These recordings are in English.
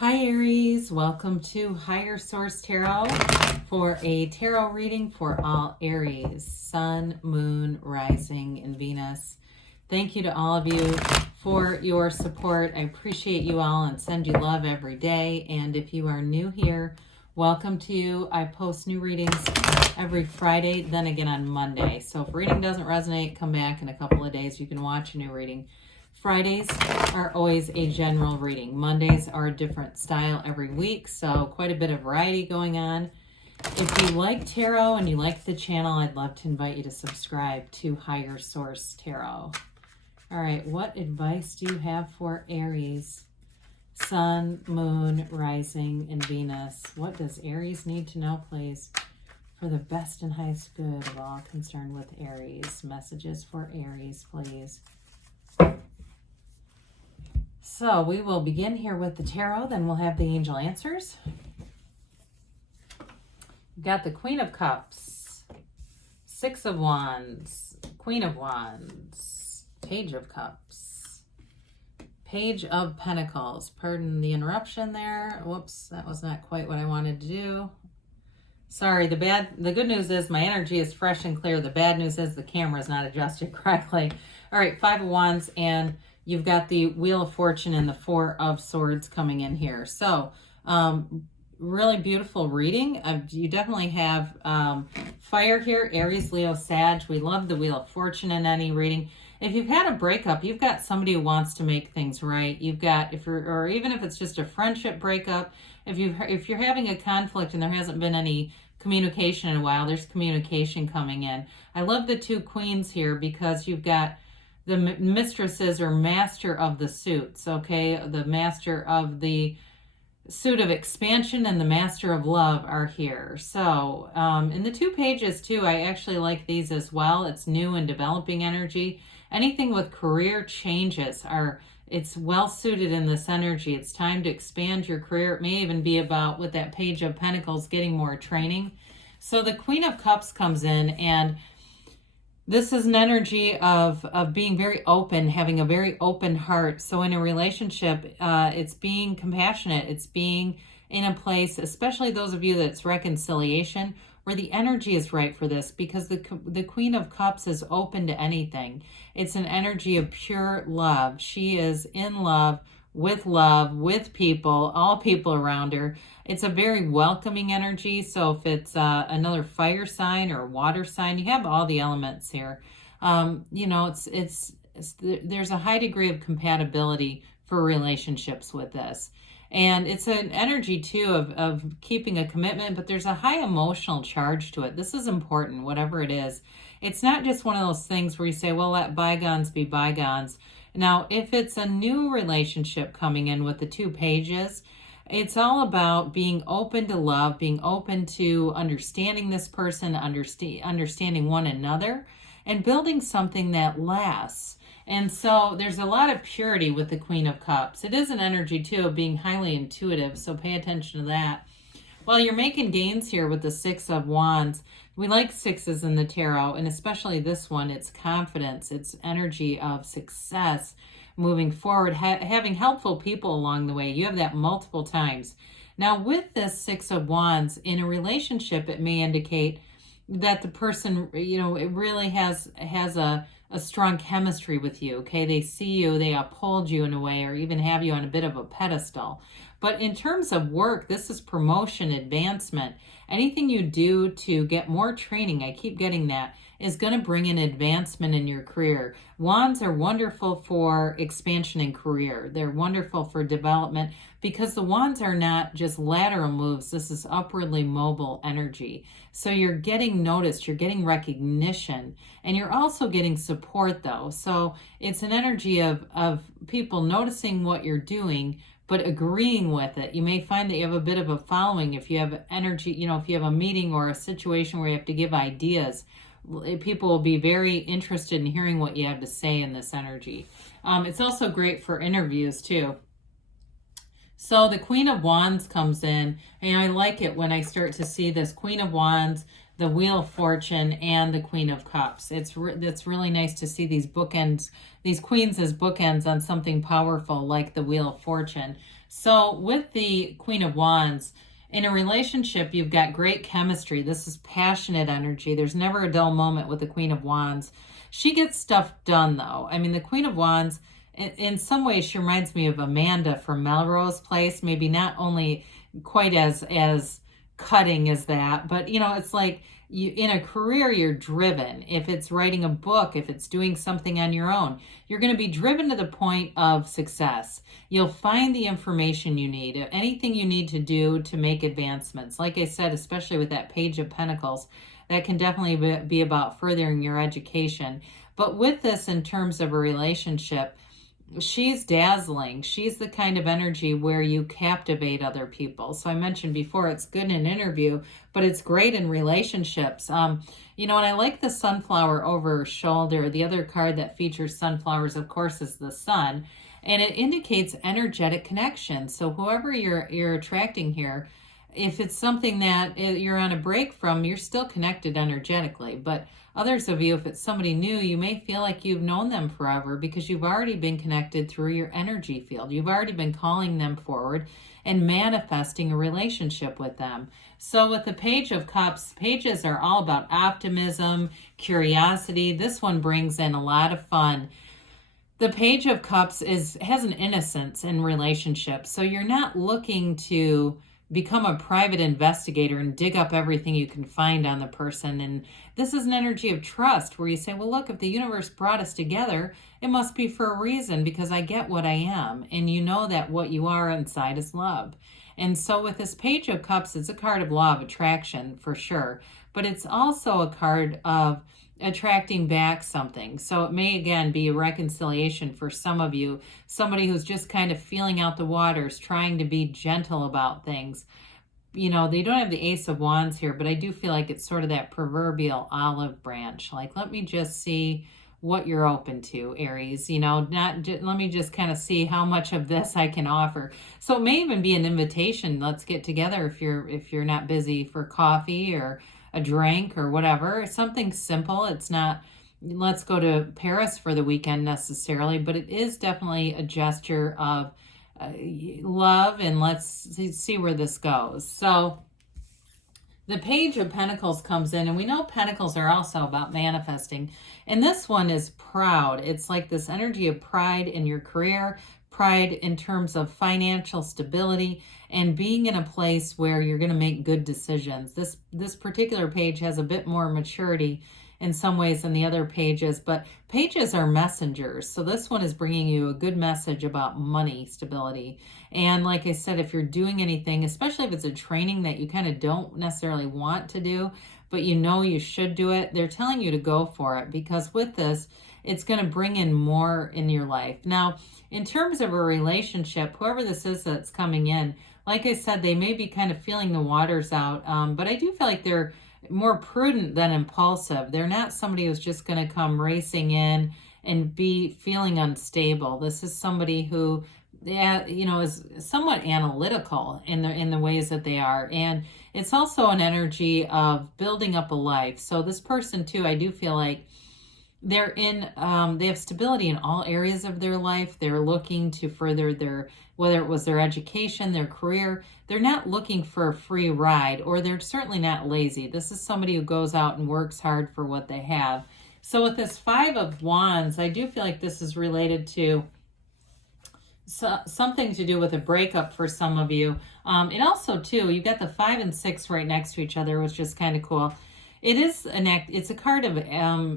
Hi Aries, welcome to Higher Source Tarot for a tarot reading for all Aries, Sun, Moon, Rising, and Venus. Thank you to all of you for your support. I appreciate you all and send you love every day. And if you are new here, welcome to you. I post new readings every Friday, then again on Monday. So if reading doesn't resonate, come back in a couple of days. You can watch a new reading. Fridays are always a general reading. Mondays are a different style every week, so quite a bit of variety going on. If you like tarot and you like the channel, I'd love to invite you to subscribe to Higher Source Tarot. All right, what advice do you have for Aries? Sun, Moon, Rising, and Venus. What does Aries need to know, please, for the best and highest good of all concerned with Aries? Messages for Aries, please. So we will begin here with the tarot, then we'll have the angel answers. We've got the Queen of Cups, Six of Wands, Queen of Wands, Page of Cups, Page of Pentacles. Pardon the interruption there. Whoops, that was not quite what I wanted to do. Sorry, the good news is my energy is fresh and clear. The bad news is the camera is not adjusted correctly. All right, Five of Wands, and you've got the Wheel of Fortune and the Four of Swords coming in here. So, really beautiful reading. You definitely have fire here, Aries, Leo, Sag. We love the Wheel of Fortune in any reading. If you've had a breakup, you've got somebody who wants to make things right. You've got, or even if it's just a friendship breakup, if you're having a conflict and there hasn't been any communication in a while, there's communication coming in. I love the two queens here because you've got the mistresses or master of the suits, okay? The master of the suit of expansion and the master of love are here. So, in the two pages too, I actually like these as well. It's new and developing energy. Anything with career changes it's well suited in this energy. It's time to expand your career. It may even be about, with that Page of Pentacles, getting more training. So the Queen of Cups comes in, and this is an energy of being very open, having a very open heart. So in a relationship, it's being compassionate. It's being in a place, especially those of you that's reconciliation, where the energy is right for this, because the Queen of Cups is open to anything. It's an energy of pure love. She is in love, with people, all people around her. It's a very welcoming energy. So if it's another fire sign or water sign, you have all the elements here. There's a high degree of compatibility for relationships with this. And it's an energy, too, of keeping a commitment, but there's a high emotional charge to it. This is important, whatever it is. It's not just one of those things where you say, well, let bygones be bygones. Now, if it's a new relationship coming in with the two pages, it's all about being open to love, being open to understanding this person, understanding one another, and building something that lasts. And so there's a lot of purity with the Queen of Cups. It is an energy, too, of being highly intuitive, so pay attention to that. While you're making gains here with the Six of Wands, we like sixes in the tarot, and especially this one. It's confidence. It's energy of success, moving forward, having helpful people along the way. You have that multiple times. Now, with this Six of Wands, in a relationship, it may indicate that the person, it really has a strong chemistry with you, okay? They see you, they uphold you in a way, or even have you on a bit of a pedestal. But in terms of work, this is promotion, advancement. Anything you do to get more training, I keep getting that, is going to bring an advancement in your career. Wands are wonderful for expansion in career. They're wonderful for development because the wands are not just lateral moves. This is upwardly mobile energy. So you're getting noticed, you're getting recognition, and you're also getting support, though. So it's an energy of people noticing what you're doing, but agreeing with it. You may find that you have a bit of a following if you have energy, if you have a meeting or a situation where you have to give ideas. People will be very interested in hearing what you have to say in this energy. It's also great for interviews, too. So the Queen of Wands comes in, and I like it when I start to see this Queen of Wands, the Wheel of Fortune and the Queen of Cups. It's really nice to see these bookends, these queens as bookends on something powerful like the Wheel of Fortune. So with the Queen of Wands, in a relationship, you've got great chemistry. This is passionate energy. There's never a dull moment with the Queen of Wands. She gets stuff done, though. I mean, the Queen of Wands, in some ways, she reminds me of Amanda from Melrose Place. Maybe not only quite as cutting as that, but you know, it's like you in a career, you're driven. If it's writing a book, if it's doing something on your own, you're going to be driven to the point of success. You'll find the information you need, anything you need to do to make advancements. Like I said, especially with that Page of Pentacles, that can definitely be about furthering your education. But with this, in terms of a relationship, she's dazzling. She's the kind of energy where you captivate other people. So I mentioned before, it's good in an interview, but it's great in relationships. You know, and I like the sunflower over her shoulder. The other card that features sunflowers, of course, is the sun, and it indicates energetic connection. So whoever you're attracting here, if it's something that you're on a break from, you're still connected energetically. But others of you, if it's somebody new, you may feel like you've known them forever because you've already been connected through your energy field. You've already been calling them forward and manifesting a relationship with them. So with the Page of Cups, pages are all about optimism, curiosity. This one brings in a lot of fun. The Page of Cups has an innocence in relationships. So you're not looking to become a private investigator and dig up everything you can find on the person. And this is an energy of trust where you say, well, look, if the universe brought us together, it must be for a reason because I get what I am. And you know that what you are inside is love. And so with this Page of Cups, it's a card of law of attraction for sure, but it's also a card of attracting back something. So it may again be a reconciliation for some of you, somebody who's just kind of feeling out the waters, trying to be gentle about things. You know, they don't have the Ace of Wands here, but I do feel like it's sort of that proverbial olive branch. Like, let me just see what you're open to, Aries. You know, let me just kind of see how much of this I can offer. So it may even be an invitation. Let's get together if you're not busy for coffee or a drink or whatever. Something simple. It's not let's go to Paris for the weekend necessarily, but it is definitely a gesture of love, and let's see where this goes. So the Page of Pentacles comes in, and we know Pentacles are also about manifesting, and this one is proud. It's like this energy of pride in your career, pride in terms of financial stability, and being in a place where you're going to make good decisions. This particular page has a bit more maturity in some ways than the other pages, but pages are messengers. So this one is bringing you a good message about money stability. And like I said, if you're doing anything, especially if it's a training that you kind of don't necessarily want to do, but you know you should do it, they're telling you to go for it, because with this, it's going to bring in more in your life. Now, in terms of a relationship, whoever this is that's coming in, like I said, they may be kind of feeling the waters out, but I do feel like they're more prudent than impulsive. They're not somebody who's just going to come racing in and be feeling unstable. This is somebody who, you know, is somewhat analytical in the ways that they are. And it's also an energy of building up a life. So this person too, I do feel like they're they have stability in all areas of their life. They're looking to further whether it was their education, their career. They're not looking for a free ride, or they're certainly not lazy. This is somebody who goes out and works hard for what they have. So with this Five of Wands, I do feel like this is related to something to do with a breakup for some of you. And also too, you've got the 5 and 6 right next to each other, which is kind of cool. It's a card of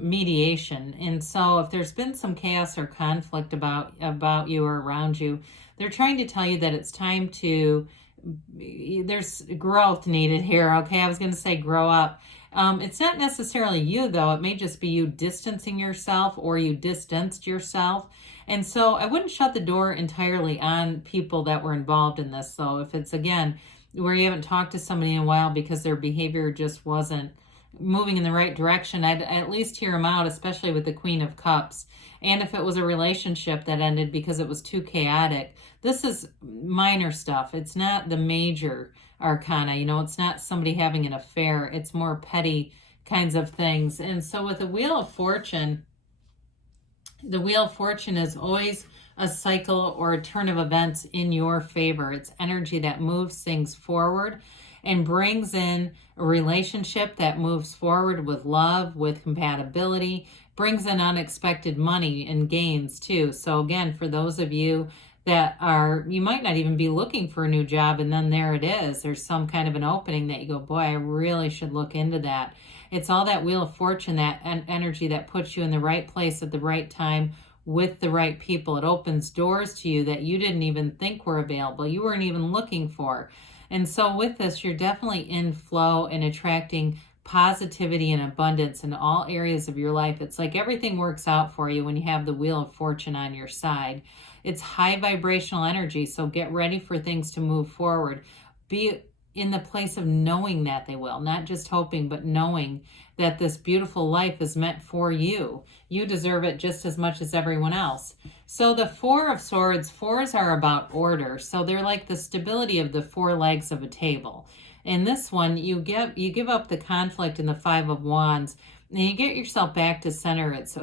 mediation. And so if there's been some chaos or conflict about you or around you, they're trying to tell you that it's time to, there's growth needed here. Okay, I was going to say grow up. It's not necessarily you, though. It may just be you distancing yourself, or you distanced yourself. And so I wouldn't shut the door entirely on people that were involved in this. So if it's, again, where you haven't talked to somebody in a while because their behavior just wasn't moving in the right direction. I'd at least hear them out, especially with the Queen of Cups. And if it was a relationship that ended because it was too chaotic, this is minor stuff. It's not the major arcana. You know, it's not somebody having an affair. It's more petty kinds of things. And so with the Wheel of Fortune is always a cycle or a turn of events in your favor. It's energy that moves things forward and brings in a relationship that moves forward with love, with compatibility, brings in unexpected money and gains too. So again, for those of you that are, you might not even be looking for a new job, and then there it is. There's some kind of an opening that you go, boy, I really should look into that. It's all that Wheel of Fortune, that energy that puts you in the right place at the right time with the right people. It opens doors to you that you didn't even think were available. You weren't even looking for. And so with this, you're definitely in flow and attracting positivity and abundance in all areas of your life. It's like everything works out for you when you have the Wheel of Fortune on your side. It's high vibrational energy, so get ready for things to move forward. Be in the place of knowing that they will, not just hoping, but knowing that this beautiful life is meant for you. You deserve it just as much as everyone else. So the Four of Swords, fours are about order. So they're like the stability of the four legs of a table. In this one, you give up the conflict in the Five of Wands, and you get yourself back to center. It's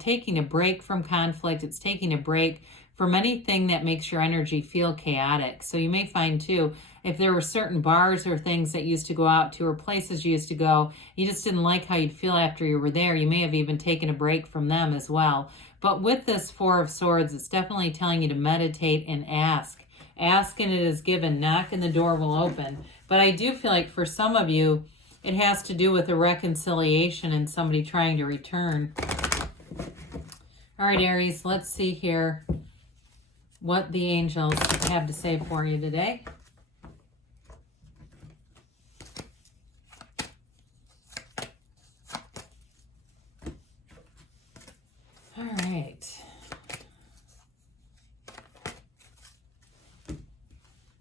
taking a break from conflict. It's taking a break from anything that makes your energy feel chaotic. So you may find too, if there were certain bars or things that you used to go out to or places you used to go, you just didn't like how you'd feel after you were there, you may have even taken a break from them as well. But with this Four of Swords, it's definitely telling you to meditate and ask. Ask and it is given. Knock and the door will open. But I do feel like for some of you, it has to do with a reconciliation and somebody trying to return. All right, Aries, let's see here what the angels have to say for you today. All right.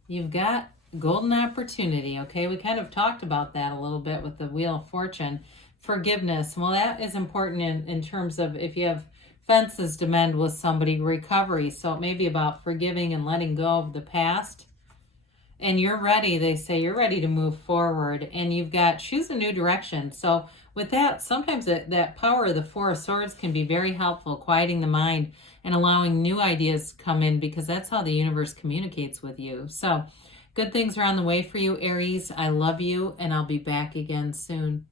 You've got golden opportunity, okay? We kind of talked about that a little bit with the Wheel of Fortune. Forgiveness. Well, that is important in terms of if you have fences to mend with somebody, recovery. So it may be about forgiving and letting go of the past. And you're ready, they say, you're ready to move forward. And you've got choose a new direction. So with that, sometimes that power of the Four of Swords can be very helpful, quieting the mind and allowing new ideas to come in, because that's how the universe communicates with you. So good things are on the way for you, Aries. I love you, and I'll be back again soon.